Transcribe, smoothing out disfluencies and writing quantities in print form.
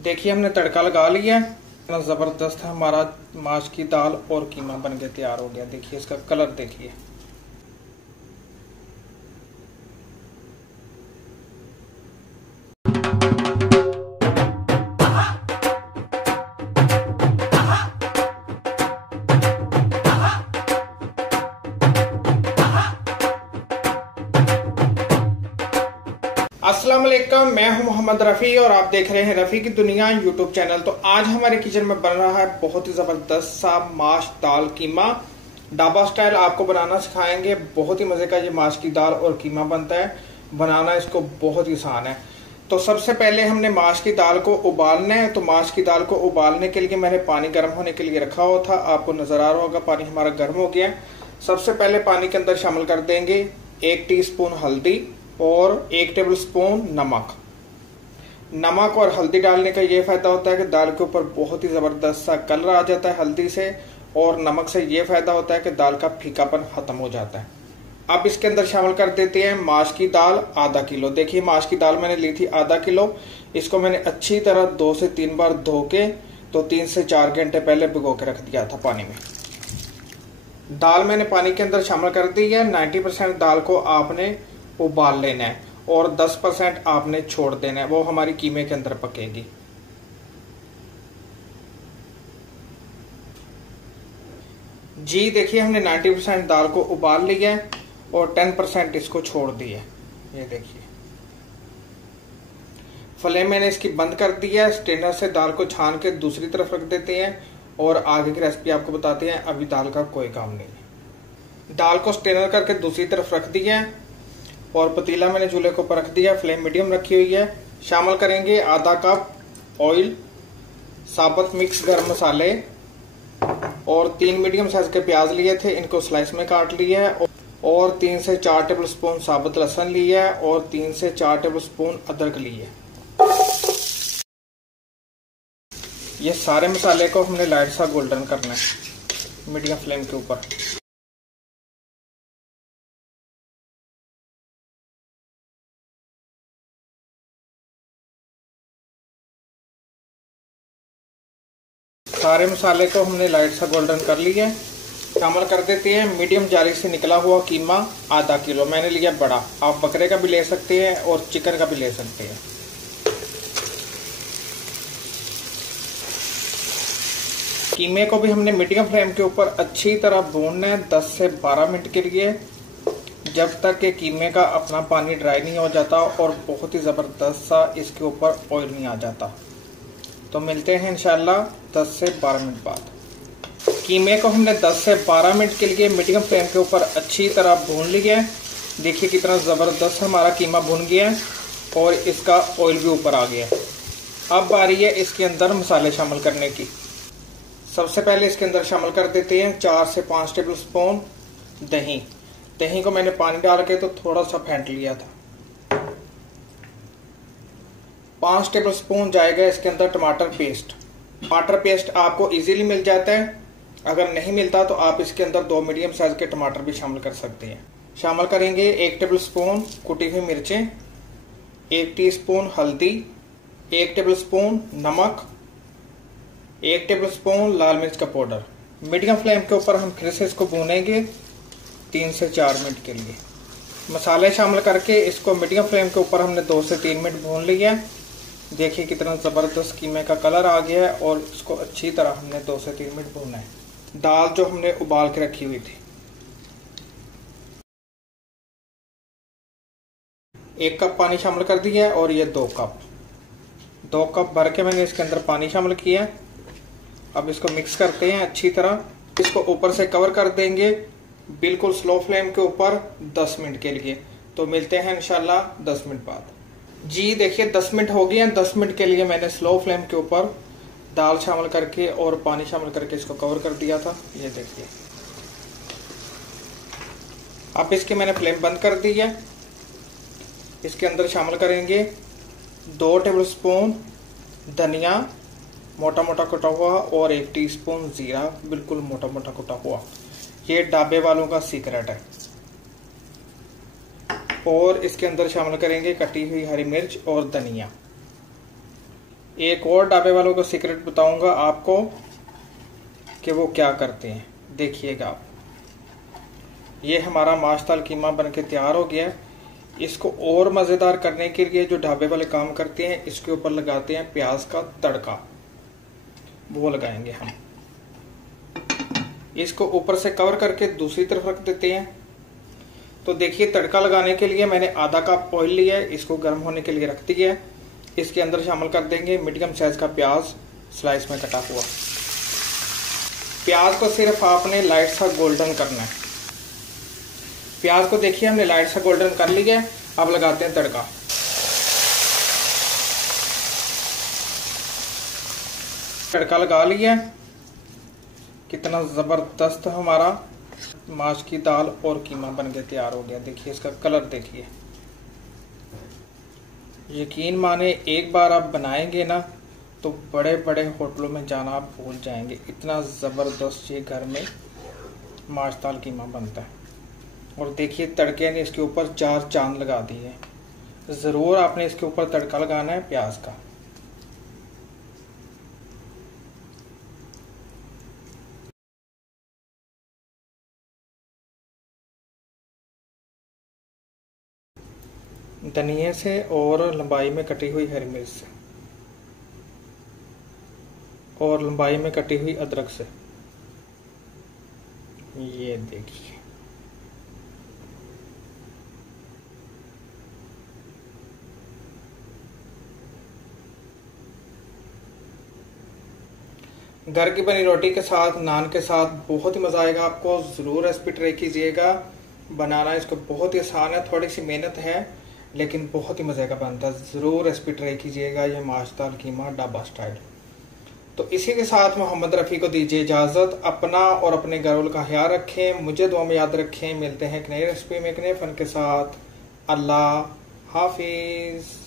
देखिए हमने तड़का लगा लिया है, इतना ज़बरदस्त है हमारा माश की दाल और कीमा बन के तैयार हो गया। देखिए इसका कलर देखिए। अस्सलाम वालेकुम, मैं हूं मोहम्मद रफ़ी और आप देख रहे हैं रफ़ी की दुनिया यूट्यूब चैनल। तो आज हमारे किचन में बन रहा है बहुत ही ज़बरदस्त सा माश दाल कीमा। ढाबा स्टाइल आपको बनाना सिखाएंगे। बहुत ही मज़े का ये माश की दाल और कीमा बनता है। बनाना इसको बहुत ही आसान है। तो सबसे पहले हमने माश की दाल को उबालना है। तो माश की दाल को उबालने के लिए मैंने पानी गर्म होने के लिए रखा हुआ था। आपको नज़र आ रहा होगा पानी हमारा गर्म हो गया है। सबसे पहले पानी के अंदर शामिल कर देंगे 1 टीस्पून हल्दी और 1 टेबल स्पून नमक। नमक और हल्दी डालने का ये फायदा होता है कि दाल के ऊपर बहुत ही जबरदस्त सा कलर आ जाता है हल्दी से, और नमक से ये फायदा होता है कि दाल का फीकापन खत्म हो जाता है। अब इसके अंदर शामिल कर देते हैं माश की दाल आधा किलो। देखिए माश की दाल मैंने ली थी आधा किलो। इसको मैंने अच्छी तरह 2 से 3 बार धो के तो 3 से 4 घंटे पहले भिगो के रख दिया था पानी में। दाल मैंने पानी के अंदर शामिल कर दी है। 90% दाल को आपने उबाल लेना है और 10% आपने छोड़ देना है, वो हमारी कीमे के अंदर पकेगी। जी देखिए हमने 90% दाल को उबाल लिया है और 10% इसको छोड़ दिया है। ये देखिए फ्लेम मैंने इसकी बंद कर दी है। स्ट्रेनर से दाल को छान के दूसरी तरफ रख देते हैं और आगे की रेसिपी आपको बताते हैं। अभी दाल का कोई काम नहीं है। दाल को स्ट्रेनर करके दूसरी तरफ रख दिया है और पतीला मैंने चूल्हे के ऊपर रख दिया। फ्लेम मीडियम रखी हुई है। शामिल करेंगे आधा कप ऑयल, साबुत मिक्स गरम मसाले और 3 मीडियम साइज के प्याज लिए थे, इनको स्लाइस में काट लिया है, और 3 से 4 टेबल स्पून साबुत लहसुन लिया है और 3 से 4 टेबल स्पून अदरक लिए। ये सारे मसाले को हमने लाइट सा गोल्डन करना है मीडियम फ्लेम के ऊपर। सारे मसाले को हमने लाइट सा गोल्डन कर लिया है। शामिल कर देते हैं मीडियम जाली से निकला हुआ कीमा आधा किलो। मैंने लिया बड़ा, आप बकरे का भी ले सकते हैं और चिकन का भी ले सकते हैं। कीमे को भी हमने मीडियम फ्लेम के ऊपर अच्छी तरह भूनना है 10 से 12 मिनट के लिए, जब तक कि कीमे का अपना पानी ड्राई नहीं हो जाता और बहुत ही ज़बरदस्त सा इसके ऊपर ऑयल नहीं आ जाता। तो मिलते हैं इंशाल्लाह 10 से 12 मिनट बाद। कीमे को हमने 10 से 12 मिनट के लिए मीडियम फ्लेम के ऊपर अच्छी तरह भून लिया है। देखिए कितना ज़बरदस्त हमारा कीमा भून गया है और इसका ऑयल भी ऊपर आ गया है। अब बारी है इसके अंदर मसाले शामिल करने की। सबसे पहले इसके अंदर शामिल कर देते हैं 4 से 5 टेबल स्पून दही। दही को मैंने पानी डाल के तो थोड़ा सा फेंट लिया था। 5 टेबल स्पून जाएगा इसके अंदर टमाटर पेस्ट। टमाटर पेस्ट आपको इजीली मिल जाता है, अगर नहीं मिलता तो आप इसके अंदर 2 मीडियम साइज के टमाटर भी शामिल कर सकते हैं। शामिल करेंगे 1 टेबल स्पून कुटी हुई मिर्चें, 1 टीस्पून हल्दी, 1 टेबल स्पून नमक, 1 टेबल स्पून लाल मिर्च का पाउडर। मीडियम फ्लेम के ऊपर हम फिर से इसको भूनेंगे 3 से 4 मिनट के लिए। मसाले शामिल करके इसको मीडियम फ्लेम के ऊपर हमने 2 से 3 मिनट भून लिया। देखिए कितना ज़बरदस्त कीमे का कलर आ गया है और इसको अच्छी तरह हमने 2 से 3 मिनट भूनना है। दाल जो हमने उबाल के रखी हुई थी, 1 कप पानी शामिल कर दिया है और ये 2 कप भर के मैंने इसके अंदर पानी शामिल किया है। अब इसको मिक्स करते हैं अच्छी तरह। इसको ऊपर से कवर कर देंगे बिल्कुल स्लो फ्लेम के ऊपर 10 मिनट के लिए। तो मिलते हैं इंशाल्लाह 10 मिनट बाद। जी देखिए 10 मिनट हो गए हैं। 10 मिनट के लिए मैंने स्लो फ्लेम के ऊपर दाल शामिल करके और पानी शामिल करके इसको कवर कर दिया था। ये देखिए अब इसके मैंने फ्लेम बंद कर दी है। इसके अंदर शामिल करेंगे 2 टेबल स्पून धनिया मोटा मोटा कटा हुआ और 1 टीस्पून जीरा बिल्कुल मोटा मोटा कटा हुआ। ये ढाबे वालों का सीक्रेट है। और इसके अंदर शामिल करेंगे कटी हुई हरी मिर्च और धनिया। एक और ढाबे वालों का सीक्रेट बताऊंगा आपको कि वो क्या करते हैं, देखिएगा आप। ये हमारा माश दाल कीमा बनके तैयार हो गया है। इसको और मज़ेदार करने के लिए जो ढाबे वाले काम करते हैं, इसके ऊपर लगाते हैं प्याज का तड़का, वो लगाएंगे हम। इसको ऊपर से कवर करके दूसरी तरफ रख देते हैं। तो देखिए, तड़का लगाने के लिए मैंने आधा कप ऑयल लिया है, इसको गर्म होने के लिए रख दिया है। इसके अंदर शामिल कर देंगे मीडियम साइज का प्याज स्लाइस में कटा हुआ। प्याज को सिर्फ आपने लाइट सा गोल्डन करना है। प्याज को देखिए हमने लाइट सा गोल्डन कर लिया है। अब लगाते हैं तड़का। तड़का लगा लिया। कितना जबरदस्त हमारा माश की दाल और कीमा बन के तैयार हो गया। देखिए इसका कलर देखिए। यकीन माने, एक बार आप बनाएंगे ना तो बड़े बड़े होटलों में जाना आप भूल जाएंगे। इतना ज़बरदस्त ये घर में माश दाल कीमा बनता है। और देखिए, तड़के ने इसके ऊपर 4 चांद लगा दिए। ज़रूर आपने इसके ऊपर तड़का लगाना है प्याज का। धनिये से और लंबाई में कटी हुई हरी मिर्च से और लंबाई में कटी हुई अदरक से। ये देखिए, घर की बनी रोटी के साथ, नान के साथ बहुत ही मज़ा आएगा आपको। ज़रूर रेसिपी ट्राई कीजिएगा। बनाना इसको बहुत ही आसान है, थोड़ी सी मेहनत है, लेकिन बहुत ही मज़े का बनता है। ज़रूर रेसिपी ट्राई कीजिएगा, ये माश दाल कीमा ढाबा स्टाइल। तो इसी के साथ मोहम्मद रफ़ी को दीजिए इजाज़त। अपना और अपने घरवालों का ख्याल रखें, मुझे दुआ में याद रखें। मिलते हैं एक नई रेसिपी में एक नए फ़न के साथ। अल्लाह हाफिज़।